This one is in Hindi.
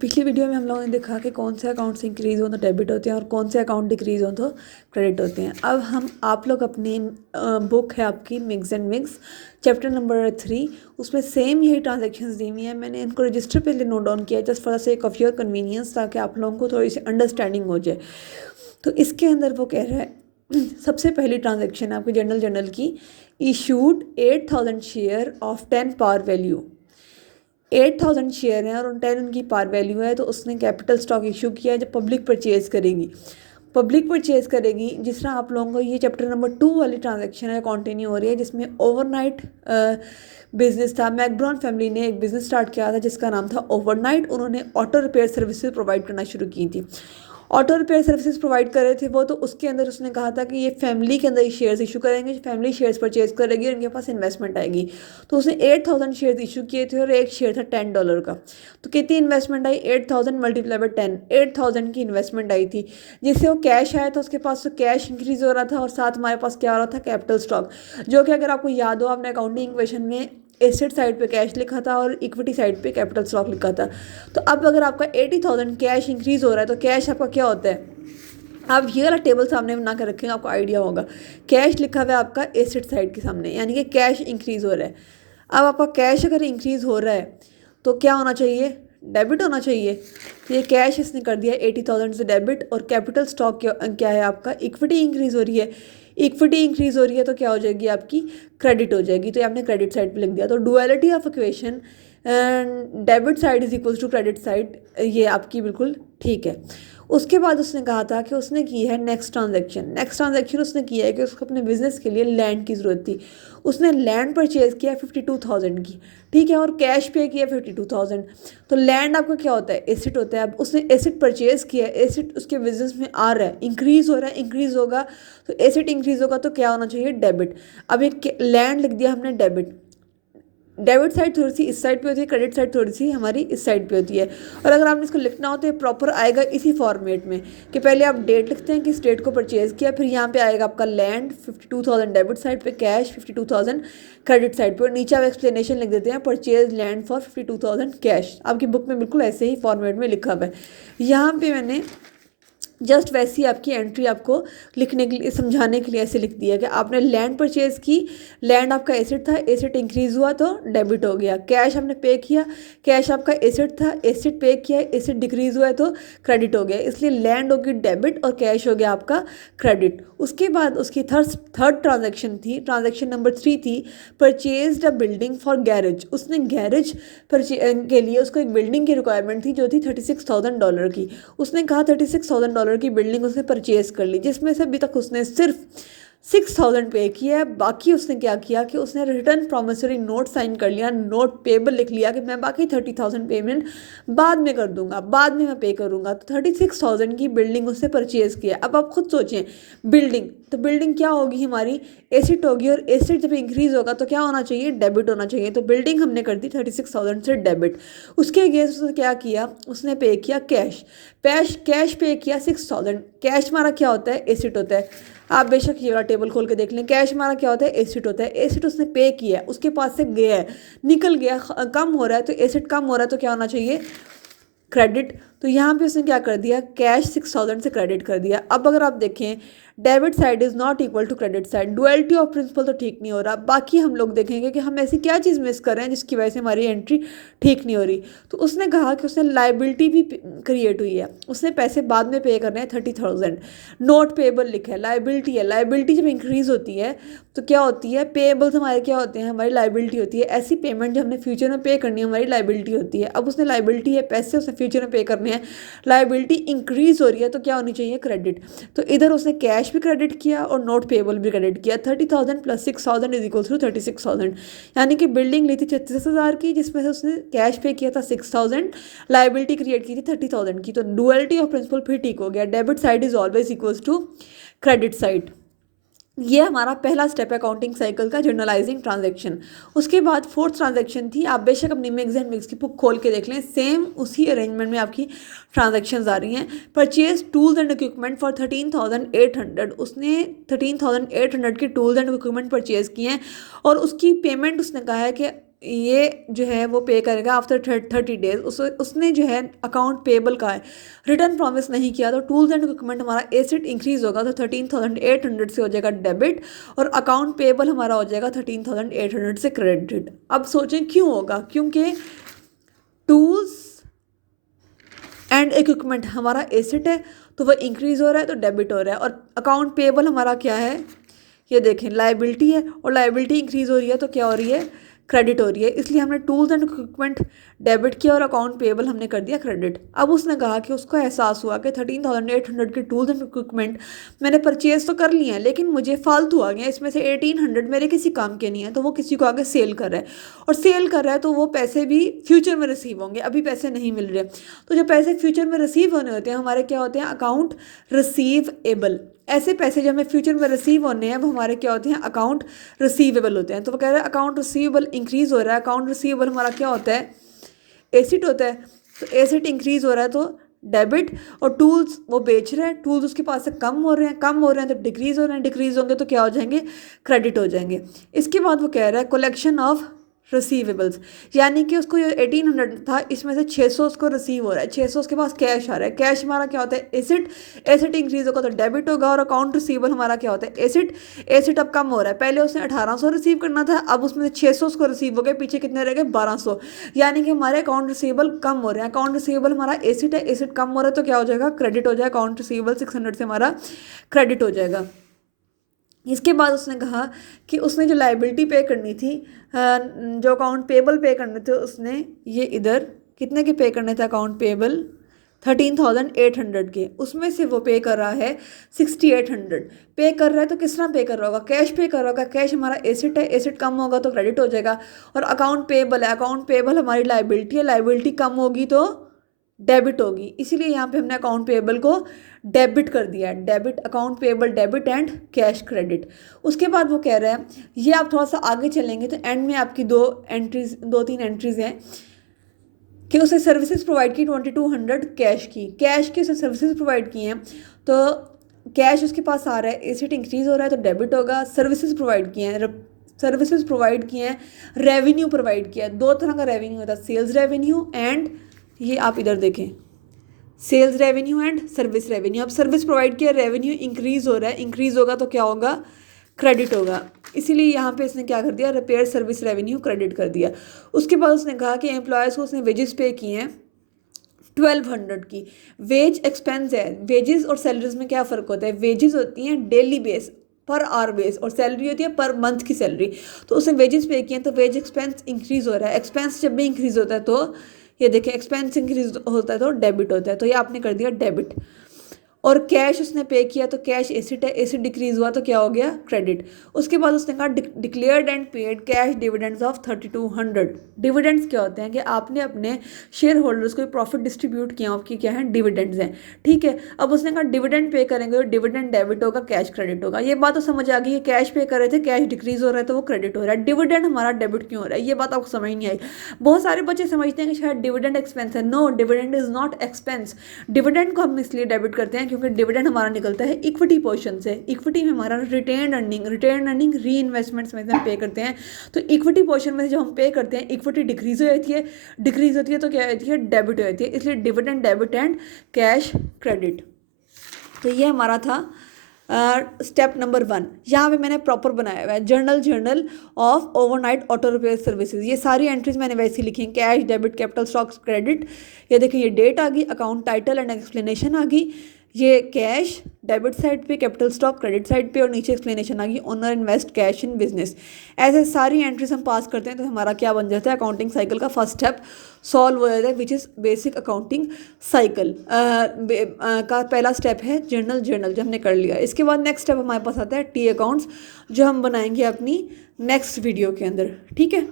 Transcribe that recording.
पिछली वीडियो में हम लोगों ने देखा कि कौन से अकाउंट्स इंक्रीज हो तो डेबिट होते हैं और कौन से अकाउंट डिक्रीज हो तो क्रेडिट होते हैं। अब हम आप लोग अपनी बुक है आपकी mix and mix chapter number 3, उसमें सेम यही ट्रांजेक्शन्स दी हुई हैं। मैंने इनको रजिस्टर पे नोट डाउन किया just for the sake of your convenience, ताकि आप लोगों को थोड़ी सी अंडरस्टैंडिंग हो जाए। तो इसके अंदर वो कह रहा है सबसे पहली ट्रांजेक्शन आपकी जनरल की, issued 8,000 share of 10 par value. 8,000 share हैं और 10 उनकी पार वैल्यू है, तो उसने कैपिटल स्टॉक इशू किया है जो पब्लिक परचेज करेगी। पब्लिक परचेज करेगी जिस तरह आप लोगों को ये चैप्टर नंबर 2 वाली ट्रांजैक्शन है कंटिन्यू हो रही है, जिसमें ओवरनाइट बिजनेस था। मैकब्रॉन फैमिली ने एक बिज़नेस स्टार्ट किया था जिसका नाम था ओवरनाइट। उन्होंने ऑटो रिपेयर सर्विसेज प्रोवाइड करना शुरू की थी। ऑटो रिपेयर सर्विसेज प्रोवाइड कर रहे थे वो, तो उसके अंदर उसने कहा था कि ये फैमिली के अंदर ही शेयर्स इशू करेंगे, फैमिली शेयर्स परचेज करेगी और इनके पास इन्वेस्टमेंट आएगी। तो उसने 8,000 शेयर्स इशू किए थे और एक शेयर था $10 का। तो कितनी इन्वेस्टमेंट आई? 8,000 मल्टीप्लाई बाई 10, 8,000 की इन्वेस्टमेंट आई थी। जिससे वो कैश आया था, उसके पास तो कैश इंक्रीज हो रहा था और साथ हमारे पास क्या हो रहा था? कैपिटल स्टॉक, जो कि अगर आपको याद हो आपने अकाउंटिंग इक्वेशन में एसेट साइड पे कैश लिखा था और इक्विटी साइड पे कैपिटल स्टॉक लिखा था। तो अब अगर आपका 80,000 कैश इंक्रीज हो रहा है तो कैश आपका क्या होता है? आप ये वाला टेबल सामने बना कर रखेंगे, आपको आइडिया होगा। कैश लिखा हुआ है आपका एसेट साइड के सामने, यानी कि कैश इंक्रीज हो रहा है। अब आपका कैश अगर इंक्रीज हो रहा है तो क्या होना चाहिए? डेबिट होना चाहिए। तो ये कैश इसने कर दिया 80,000 से डेबिट, और कैपिटल स्टॉक क्या है आपका? इक्विटी इंक्रीज हो रही है। इक्विटी इंक्रीज हो रही है तो क्या हो जाएगी? आपकी क्रेडिट हो जाएगी। तो ये आपने क्रेडिट साइड पे लिख दिया। तो duality of equation, debit side is equals to credit side, ये आपकी बिल्कुल ठीक है। उसके बाद उसने कहा था कि उसने की है नेक्स्ट ट्रांजैक्शन। नेक्स्ट ट्रांजैक्शन उसने किया है कि उसको अपने बिजनेस के लिए लैंड की ज़रूरत थी। उसने लैंड परचेज किया 52,000 की, ठीक है, और कैश पे किया 52,000। तो लैंड आपका क्या होता है? एसेट होता है। अब उसने एसेट परचेज किया, एसेट उसके बिजनेस में आ रहा है, इंक्रीज हो रहा है, इंक्रीज होगा तो एसेट इंक्रीज होगा तो क्या होना चाहिए? डेबिट। अब एक लैंड लिख दिया हमने डेबिट। डेबिट साइड थोड़ी सी इस साइड पे होती है, क्रेडिट साइड थोड़ी सी हमारी इस साइड पे होती है। और अगर आपने इसको लिखना हो तो ये प्रॉपर आएगा इसी फॉर्मेट में कि पहले आप डेट लिखते हैं कि इस डेट को परचेज किया, फिर यहाँ पे आएगा आपका लैंड 52,000 डेबिट साइड पे, कैश 52,000 क्रेडिट साइड पे, और नीचे आप एक्सप्लेनेशन लिख देते हैं परचेज लैंड फॉर 52,000 कैश। आपकी बुक में बिल्कुल ऐसे ही फॉर्मेट में लिखा हुआ है। यहाँ पे मैंने जस्ट वैसी आपकी एंट्री आपको लिखने के लिए, समझाने के लिए ऐसे लिख दिया कि आपने लैंड परचेज की, लैंड आपका एसेट था, एसेट इंक्रीज हुआ तो डेबिट हो गया। कैश आपने पे किया, कैश आपका एसेट था, एसेट पे किया, एसेट डिक्रीज हुआ है तो क्रेडिट हो गया। इसलिए लैंड होगी डेबिट और कैश हो गया आपका क्रेडिट। उसके बाद उसकी थर्ड ट्रांजेक्शन थी, ट्रांजेक्शन नंबर 3 थी, purchase a building for garage. उसने गैरेज के लिए उसको एक बिल्डिंग की रिक्वायरमेंट थी जो थी $36,000 की। उसने कहा $36,000 की बिल्डिंग उसने परचेज कर ली, जिसमें से अभी तक उसने सिर्फ 6,000 पे किया है। बाकी उसने क्या किया कि उसने रिटर्न प्रॉमिसरी नोट साइन कर लिया, नोट पेबल लिख लिया कि मैं बाकी 30,000 पेमेंट बाद में कर दूंगा, बाद में मैं पे करूंगा। तो 36,000 की बिल्डिंग उसने परचेज किया। अब आप खुद सोचें, बिल्डिंग तो बिल्डिंग क्या होगी? हमारी एसेट होगी, और एसेट जब इंक्रीज होगा तो क्या होना चाहिए? डेबिट होना चाहिए। तो बिल्डिंग हमने कर दी 36,000 से डेबिट। उसके अगेंस्ट उसने क्या किया? उसने पे किया कैश। कैश पे किया 6,000। कैश हमारा क्या होता है? एसेट होता है। आप बेशक ये वाला टेबल खोल के देख लें, कैश हमारा क्या होता है? एसेट होता है। एसेट उसने पे किया है, उसके पास से गया है, निकल गया, कम हो रहा है, तो एसेट कम हो रहा है तो क्या होना चाहिए? क्रेडिट। तो यहाँ पे उसने क्या कर दिया? कैश 6,000 से क्रेडिट कर दिया। अब अगर आप देखें, debit side is not equal to credit side, duality of principle तो ठीक नहीं हो रहा। बाकी हम लोग देखेंगे कि हम ऐसी क्या चीज़ मिस कर रहे हैं जिसकी वजह से हमारी एंट्री ठीक नहीं हो रही। तो उसने कहा कि उसने लाइबिलिटी भी क्रिएट हुई है, उसने पैसे बाद में पे करने हैं 30,000। नोट पेबल लिखा है, लाइबिलिटी है। लाइबिलिटी जब इंक्रीज होती है तो क्या होती है? पेएबल्स हमारे क्या होते हैं? हमारी लाइबिलिटी होती है। ऐसी पेमेंट जो हमने फ्यूचर में पे करनी है हमारी लाइबिलिटी होती है। अब उसने लाइबिलिटी है, पैसे उसने फ्यूचर में पे करने हैं, लाइबिलिटी इंक्रीज हो रही है तो क्या होनी चाहिए? क्रेडिट। तो इधर उसने कैश भी क्रेडिट किया और नोट पेएबल भी क्रेडिट किया। 30,000 प्लस 6,000 इज इक्वल टू 36,000। यानी कि बिल्डिंग ली थी 36,000 की, जिसमें से उसने कैश पे किया था 6,000, लाइबिलिटी क्रिएट की थी 30,000 की। तो डुअलिटी ऑफ प्रिंसिपल फिर ठीक हो गया। Debit side is always equals to credit side. ये हमारा पहला स्टेप है अकाउंटिंग साइकिल का, जर्नलाइजिंग ट्रांजैक्शन। उसके बाद फोर्थ ट्रांजैक्शन थी, आप बेशक अपनी मिक्स एंड मिक्स की बुक खोल के देख लें, सेम उसी अरेंजमेंट में आपकी ट्रांजैक्शंस आ रही हैं। Purchase tools and equipment for 13,800। उसने 13,800 के टूल्स एंड इक्विपमेंट परचेज किए हैं और उसकी पेमेंट उसने कहा है कि ये जो है वो पे करेगा आफ्टर 30 डेज। उसने जो है अकाउंट पेबल का है रिटर्न प्रॉमिस नहीं किया, तो टूल्स एंड इक्विपमेंट हमारा एसेट इंक्रीज होगा, तो 13,800 से हो जाएगा डेबिट, और अकाउंट पेबल हमारा हो जाएगा 13,800 से क्रेडिट। अब सोचें क्यों होगा, क्योंकि टूल्स एंड इक्विपमेंट हमारा एसेट है तो वह इंक्रीज हो रहा है तो डेबिट हो रहा है, और अकाउंट पेबल हमारा क्या है, ये देखें लाइबिलिटी है, और लाइबिलिटी इंक्रीज हो रही है तो क्या हो रही है, क्रेडिट हो रही है। इसलिए हमने टूल्स एंड इक्विपमेंट डेबिट किया और अकाउंट पेबल हमने कर दिया क्रेडिट। अब उसने कहा कि उसको एहसास हुआ कि 13,800 के टूल्स एंड इक्विपमेंट मैंने परचेज तो कर लिए हैं, लेकिन मुझे फालतू आ गया, इसमें से 1800 मेरे किसी काम के नहीं है, तो वो किसी को आगे सेल कर रहा है, और सेल कर रहा है तो वो पैसे भी फ्यूचर में रिसीव होंगे, अभी पैसे नहीं मिल रहे। तो जो पैसे फ्यूचर में रिसीव होने होते हैं हमारे क्या होते हैं, अकाउंट रिसीवेबल। ऐसे पैसे जो हमें फ्यूचर में रिसीव होने हैं वो हमारे क्या होते हैं, अकाउंट रिसीवेबल होते हैं। तो वो कह रहे हैं अकाउंट रिसीवेबल इंक्रीज हो रहा है, अकाउंट रिसीवेबल हमारा क्या होता है, एसेट होता है, तो एसेट इंक्रीज हो रहा है तो डेबिट, और टूल्स वो बेच रहे हैं, टूल्स उसके पास से कम हो रहे हैं, कम हो रहे हैं तो डिक्रीज हो रहे हैं, डिक्रीज होंगे तो क्या हो जाएंगे, क्रेडिट हो जाएंगे। इसके बाद वो कह रहा है कलेक्शन ऑफ रिसीवेबल्स, यानी कि उसको ये 1800 था, इसमें से 600 उसको रिसीव हो रहा है, 600 उसके पास कैश आ रहा है। कैश हमारा क्या होता है, एसेट, एसेट इंक्रीज होगा तो डेबिट होगा, और अकाउंट रिसीवेबल हमारा क्या होता है, एसेट, एसेट अब कम हो रहा है। पहले उसने 1800 रिसीव करना था, अब उसमें से 600 उसको रिसीव हो गए, पीछे कितने रह गए, 1200, यानी कि हमारे अकाउंट रिसीवेबल कम हो रहे हैं। अकाउंट रिसीवेबल हमारा एसेट है, एसेट कम हो रहा है तो क्या हो जाएगा, क्रेडिट हो जाएगा, अकाउंट रिसीवेबल 600 से हमारा क्रेडिट हो जाएगा। इसके बाद उसने कहा कि उसने जो लाइबिलिटी पे करनी थी, जो अकाउंट पेबल पे करने थे, उसने ये इधर कितने के पे करने थे अकाउंट पेबल, 13,800 के, उसमें से वो पे कर रहा है 6,800 पे कर रहा है। तो किस तरह पे कर रहा होगा, कैश पे कर रहा होगा, कैश हमारा एसेट है, एसेट कम होगा तो क्रेडिट हो जाएगा, और अकाउंट पेबल है, अकाउंट पेबल हमारी लाइबिलिटी है, लाइबिलिटी कम होगी तो डेबिट होगी, इसीलिए यहाँ पे हमने अकाउंट पेबल को डेबिट कर दिया है, debit, account payable debit and cash credit. उसके बाद वो कह रहे हैं, ये आप थोड़ा सा आगे चलेंगे तो एंड में आपकी दो तीन एंट्रीज हैं कि उसने सर्विसेज प्रोवाइड की 2200 कैश की उसने सर्विसेज प्रोवाइड की हैं, तो कैश उसके पास आ रहा है, एसेट इंक्रीज हो रहा है तो डेबिट होगा। सर्विसेज प्रोवाइड किए हैं, सर्विसेज प्रोवाइड किए हैं, रेवेन्यू प्रोवाइड किया है, दो तरह का रेवेन्यू होता है, सेल्स रेवेन्यू एंड, ये आप इधर देखें, sales revenue and service revenue. अब सर्विस प्रोवाइड किया, रेवेन्यू इंक्रीज हो रहा है, इंक्रीज होगा तो क्या होगा, क्रेडिट होगा, इसीलिए यहाँ पे इसने क्या कर दिया, रिपेयर सर्विस रेवेन्यू क्रेडिट कर दिया। उसके बाद उसने कहा कि एम्प्लॉयज़ को उसने वेजेस पे किए हैं 1200 की। वेज एक्सपेंस है, वेजेस और सैलरीज में क्या फ़र्क होता है, वेजेस होती हैं daily base per hour base, और सैलरी होती है पर मंथ की सैलरी। तो उसने वेजेस पे किए हैं तो वेज एक्सपेंस इंक्रीज हो रहा है, एक्सपेंस जब भी इंक्रीज होता है तो ये देखिए एक्सपेंस इंक्रीज होता है तो डेबिट होता है, तो ये आपने कर दिया डेबिट। और कैश उसने पे किया तो कैश एसेट है, एसेट डिक्रीज हुआ तो क्या हो गया, क्रेडिट। उसके बाद उसने कहा declared and paid cash dividends of 3200। Dividends क्या होते हैं कि आपने अपने शेयर होल्डर्स को प्रॉफिट डिस्ट्रीब्यूट किया, आपकी क्या है, डिविडेंड्स हैं, ठीक है। अब उसने कहा डिविडेंड पे करेंगे तो डिविडेंड डेबिट होगा, कैश क्रेडिट होगा। ये बात तो समझ आ गई है, कैश पे कर रहे थे, कैश डिक्रीज हो रहा है तो वो क्रेडिट हो रहा है, डिविडेंड हमारा डेबिट क्यों हो रहा है, ये बात आपको समझ नहीं आई। बहुत सारे बच्चे समझते हैं कि शायद डिविडेंड एक्सपेंस है, no, dividend is not expense. Dividend को हम इसलिए डेबिट करते हैं क्योंकि डिविडेंड हमारा निकलता है इक्विटी पोर्शन से, इक्विटी में हमारा रिटेन अर्निंग री इन्वेस्टमेंट्स में से हम पे करते हैं, तो इक्विटी पोर्शन में से जब हम पे करते हैं इक्विटी डिक्रीज हो जाती है तो क्या होती है, डेबिट हो जाती है, इसलिए dividend debit and cash credit. तो ये हमारा था स्टेप नंबर 1। यहाँ पे मैंने प्रॉपर बनाया हुआ है journal of overnight auto repair services. ये सारी एंट्रीज मैंने वैसी लिखी हैं, cash, debit, capital, stocks, credit. ये देखिए ये डेट आ गई, अकाउंट टाइटल एंड एक्सप्लेनेशन आ गई, ये कैश डेबिट साइड पे, कैपिटल स्टॉक क्रेडिट साइड पे, और नीचे एक्सप्लेनेशन आ गई, owner invest cash in business. ऐसे सारी एंट्रीज हम पास करते हैं तो हमारा क्या बन जाता है, अकाउंटिंग साइकिल का फर्स्ट स्टेप सॉल्व हो जाता है, which is basic accounting cycle का पहला स्टेप है जर्नल जो हमने कर लिया। इसके बाद नेक्स्ट स्टेप हमारे पास आता है टी अकाउंट्स, जो हम बनाएंगे अपनी नेक्स्ट वीडियो के अंदर, ठीक है।